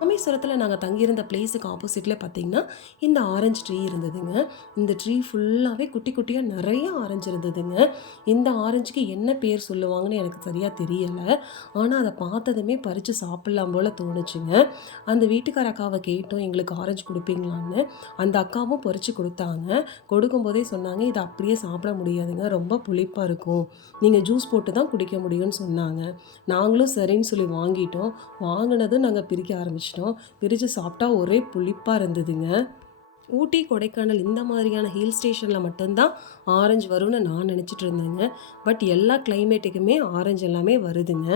ராமேஸ்வரத்தில் நாங்கள் தங்கியிருந்த பிளேஸுக்கு ஆப்போசிட்டில் பார்த்தீங்கன்னா இந்த ஆரஞ்சு ட்ரீ இருந்ததுங்க. இந்த ட்ரீ ஃபுல்லாகவே குட்டி குட்டியாக நிறைய ஆரஞ்சு இருந்ததுங்க. இந்த ஆரஞ்சுக்கு என்ன பேர் சொல்லுவாங்கன்னு எனக்கு சரியாக தெரியலை. ஆனால் அதை பார்த்ததுமே பறித்து சாப்பிட்லாம் போல் தோணுச்சுங்க. அந்த வீட்டுக்கார அக்காவை கேட்டோம், எங்களுக்கு ஆரஞ்சு கொடுப்பீங்களான்னு. அந்த அக்காவும் பறித்து கொடுத்தாங்க. கொடுக்கும்போதே சொன்னாங்க, இதை அப்படியே சாப்பிட முடியாதுங்க, ரொம்ப புளிப்பாக இருக்கும், நீங்கள் ஜூஸ் போட்டு தான் குடிக்க முடியும்னு சொன்னாங்க. நாங்களும் சரின்னு சொல்லி வாங்கிட்டோம். வாங்கினதும் நாங்கள் பிரிக்க ஆரம்பிச்சிட்டோம். பிரித்து சாப்பிட்டா ஒரே புளிப்பாக இருந்ததுங்க. ஊட்டி, கொடைக்கானல் இந்த மாதிரியான ஹில் ஸ்டேஷனில் மட்டும்தான் ஆரஞ்சு வரும்னு நான் நினச்சிட்டு இருந்தேங்க. பட் எல்லா கிளைமேட்டுக்குமே ஆரஞ்சு எல்லாமே வருதுங்க.